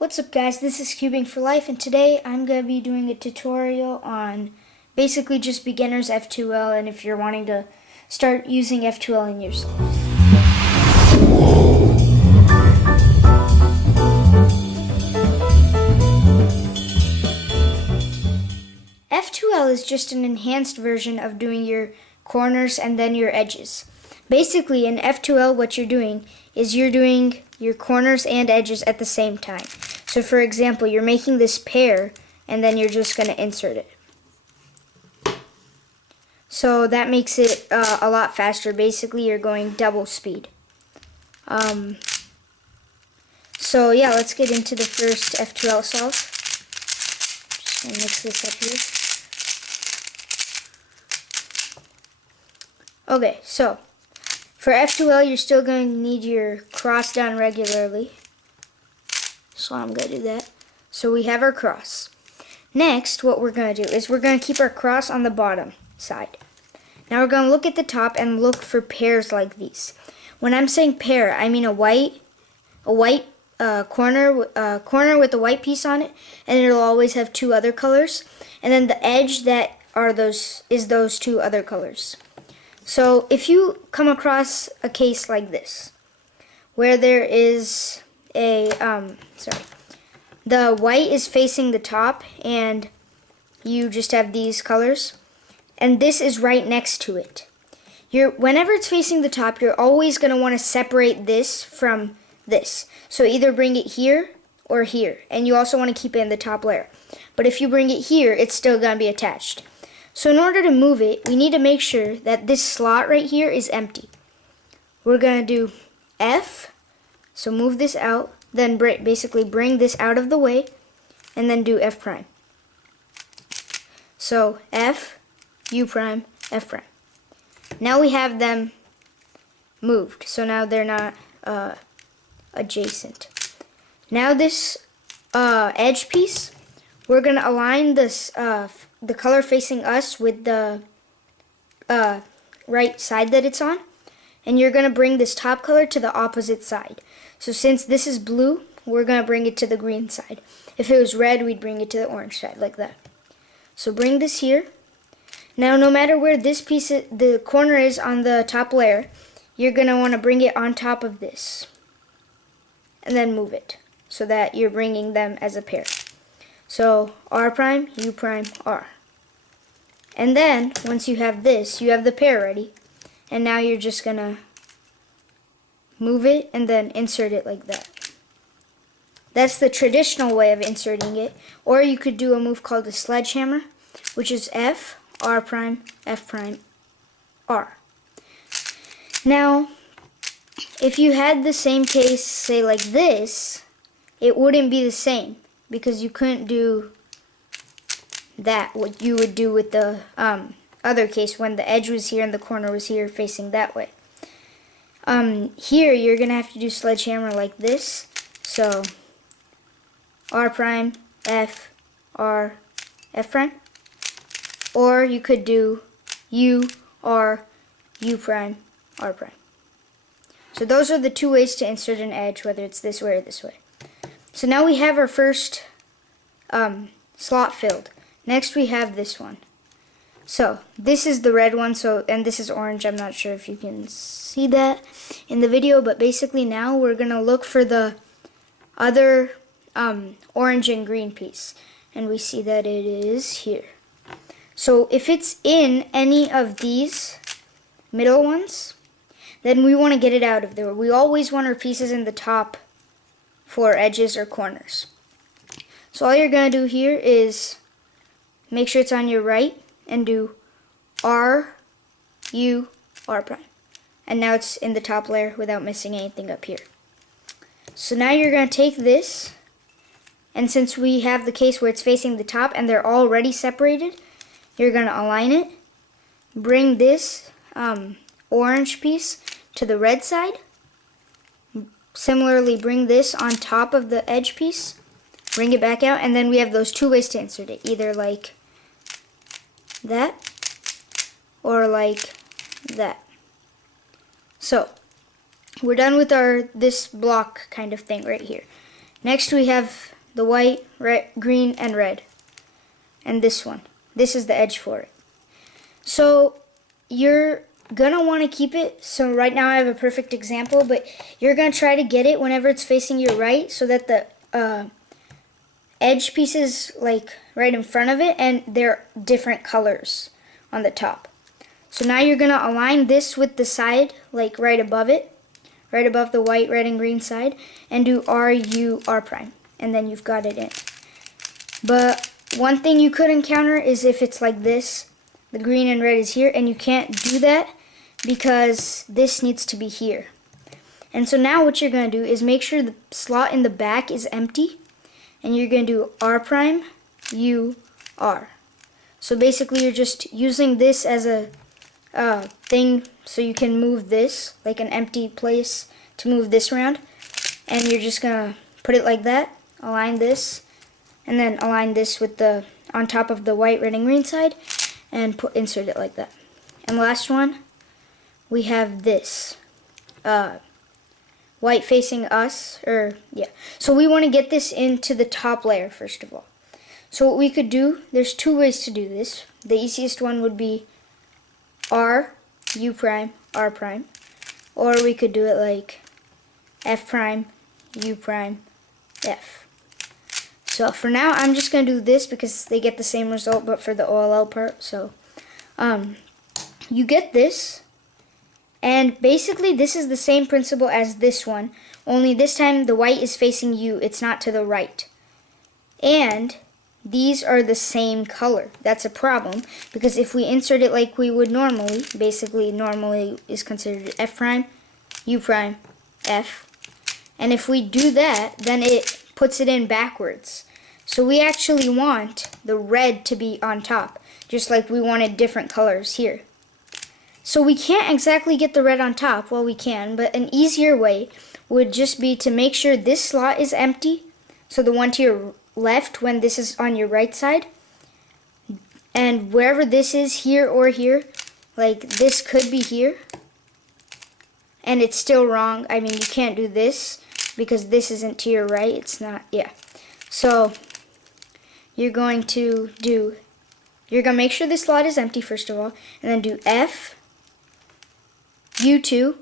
What's up guys, this is CubingForLife and today I'm going to be doing a tutorial on basically just beginner's f2l and if you're wanting to start using f2l in your slot. f2l is just an enhanced version of doing your corners and then your edges. Basically in f2l what you're doing is you're doing your corners and edges at the same time. So for example, you're making this pear and then you're just going to insert it. So that makes it a lot faster. Basically you're going double speed. So yeah, let's get into the first f2l solve. Just going to mix this up here. Okay, so for f2l you're still going to need your cross done regularly. So I'm going to do that. So we have our cross. Next, what we're going to do is we're going to keep our cross on the bottom side. Now we're going to look at the top and look for pairs like these. When I'm saying pair, I mean a white corner with a white piece on it, and it'll always have two other colors. And then the edge that are those two other colors. So if you come across a case like this, where there is the white is facing the top and you just have these colors and this is right next to it. Whenever it's facing the top, you're always going to want to separate this from this. So either bring it here or here, and you also want to keep it in the top layer. But if you bring it here, it's still going to be attached. So in order to move it, we need to make sure that this slot right here is empty. We're going to do F. So move this out, then basically bring this out of the way, and then do F prime. So F, U prime, F prime. Now we have them moved, so now they're not adjacent. Now this edge piece, we're going to align this the color facing us with the right side that it's on, and you're going to bring this top color to the opposite side. So since this is blue, we're going to bring it to the green side. If it was red, we'd bring it to the orange side, like that. So bring this here. Now no matter where this piece, the corner is on the top layer, you're going to want to bring it on top of this. And then move it, so that you're bringing them as a pair. So R prime, U prime, R. And then, once you have this, you have the pair ready. And now you're just going to move it and then insert it like that. That's the traditional way of inserting it. Or you could do a move called a sledgehammer, which is F, R prime, F prime, R. Now, if you had the same case, say like this, it wouldn't be the same because you couldn't do that, what you would do with the other case when the edge was here and the corner was here facing that way. Here you're going to have to do sledgehammer like this. So R prime, F, R, F prime. Or you could do U, R, U prime, R prime. So those are the two ways to insert an edge, whether it's this way or this way. So now we have our first slot filled. Next we have this one. So this is the red one, and this is orange. I'm not sure if you can see that in the video, but basically now we're going to look for the other orange and green piece. And we see that it is here. So if it's in any of these middle ones, then we want to get it out of there. We always want our pieces in the top for edges or corners. So all you're going to do here is make sure it's on your right and do R, U, R prime. And now it's in the top layer without missing anything up here. So now you're going to take this, and since we have the case where it's facing the top and they're already separated, you're going to align it, bring this orange piece to the red side. Similarly, bring this on top of the edge piece, bring it back out, and then we have those two ways to insert it, either like that or like that. So we're done with this block kind of thing right here. Next we have the white, red, green, and red. And this one. This is the edge for it. So you're gonna want to keep it. So right now I have a perfect example, but you're gonna try to get it whenever it's facing your right, so that the edge piece is like right in front of it, and they're different colors on the top. So now you're gonna align this with the side, like right above it, right above the white, red, and green side, and do R, U, R prime, and then you've got it in. But one thing you could encounter is if it's like this, the green and red is here, and you can't do that because this needs to be here. And so now what you're going to do is make sure the slot in the back is empty, and you're going to do R prime, U, R. So basically you're just using this as a thing so you can move this, like an empty place to move this around. And you're just going to put it like that, align this, and then align this with the on top of the white, red, and green side, and insert it like that. And last one, we have this white facing us, so we want to get this into the top layer first of all. So what we could do, there's two ways to do this. The easiest one would be R, U prime, R prime, or we could do it like F prime, U prime, F. So for now I'm just going to do this because they get the same result but for the OLL part. So you get this, and basically this is the same principle as this one, only this time the white is facing you, it's not to the right. And these are the same color. That's a problem because if we insert it like we would normally, basically normally is considered F prime, U prime, F. And if we do that, then it puts it in backwards. So we actually want the red to be on top, just like we wanted different colors here. So we can't exactly get the red on top. Well, we can, but an easier way would just be to make sure this slot is empty, so the one to your left when this is on your right side, and wherever this is, here or here, like this could be here, and it's still wrong. I mean, you can't do this because this isn't to your right. It's not, So you're going to make sure this slot is empty first of all, and then do F, U2,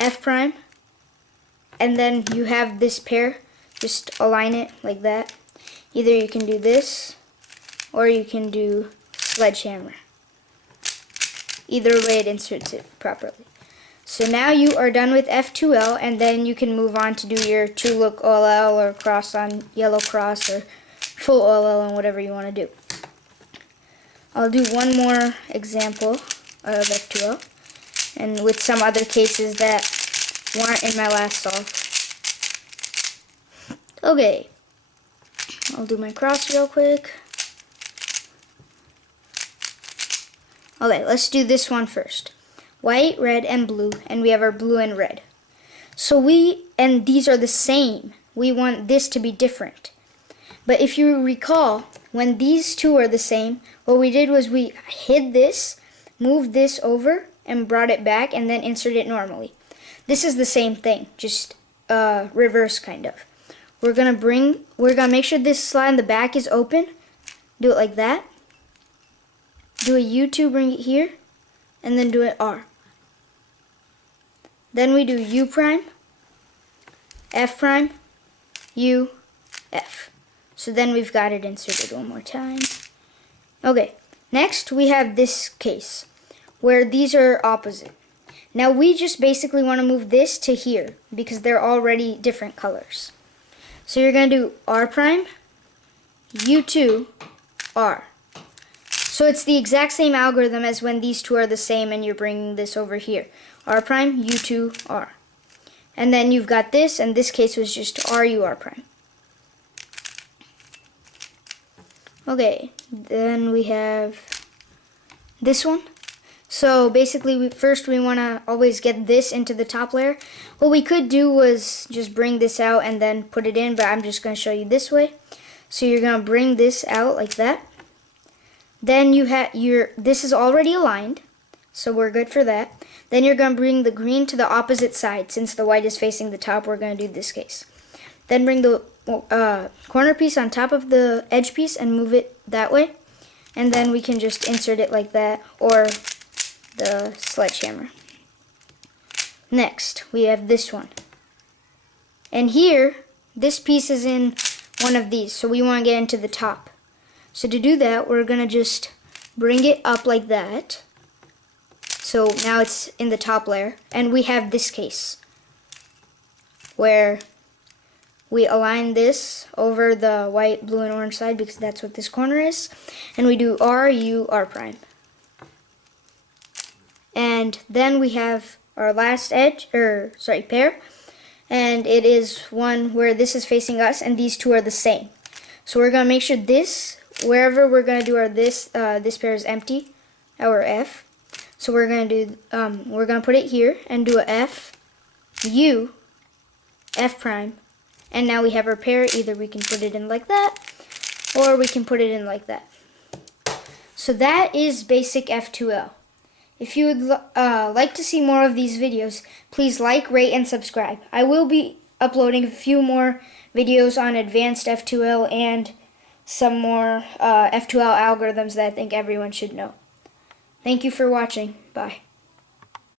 F prime, and then you have this pair. Just align it like that. Either you can do this, or you can do sledgehammer. Either way it inserts it properly. So now you are done with f2l, and then you can move on to do your true look OLL or cross on yellow cross or full OLL and whatever you want to do. I'll do one more example of f2l, and with some other cases that weren't in my last solve. Okay, I'll do my cross real quick. Okay, let's do this one first. White, red, and blue, and we have our blue and red. So and these are the same. We want this to be different. But if you recall, when these two are the same, what we did was we hid this, moved this over, and brought it back, and then inserted it normally. This is the same thing, just reverse kind of. We're gonna make sure this slot in the back is open. Do it like that. Do a U2, bring it here, and then do it R. Then we do U prime, F prime, U, F. So then we've got it inserted one more time. Okay, next we have this case where these are opposite. Now we just basically want to move this to here because they're already different colors. So you're going to do R prime, U2, R. So it's the exact same algorithm as when these two are the same and you're bringing this over here. R prime, U2, R. And then you've got this, and this case was just RU, R prime. Okay, then we have this one. So basically, first we want to always get this into the top layer. What we could do was just bring this out and then put it in, but I'm just going to show you this way. So you're going to bring this out like that. Then you have this is already aligned, so we're good for that. Then you're going to bring the green to the opposite side. Since the white is facing the top, we're going to do this case. Then bring the corner piece on top of the edge piece and move it that way. And then we can just insert it like that, or the sledgehammer. Next, we have this one. And here, this piece is in one of these, so we want to get into the top. So to do that, we're going to just bring it up like that. So now it's in the top layer. And we have this case, where we align this over the white, blue, and orange side, because that's what this corner is. And we do R, U, R prime. And then we have our last pair. And it is one where this is facing us, and these two are the same. So we're going to make sure this, wherever we're going to do our this pair is empty, our F. So we're going to do, we're going to put it here and do a F, U, F prime. And now we have our pair. Either we can put it in like that, or we can put it in like that. So that is basic f2l. If you would like to see more of these videos, please like, rate, and subscribe. I will be uploading a few more videos on advanced f2l and some more f2l algorithms that I think everyone should know. Thank you for watching. Bye.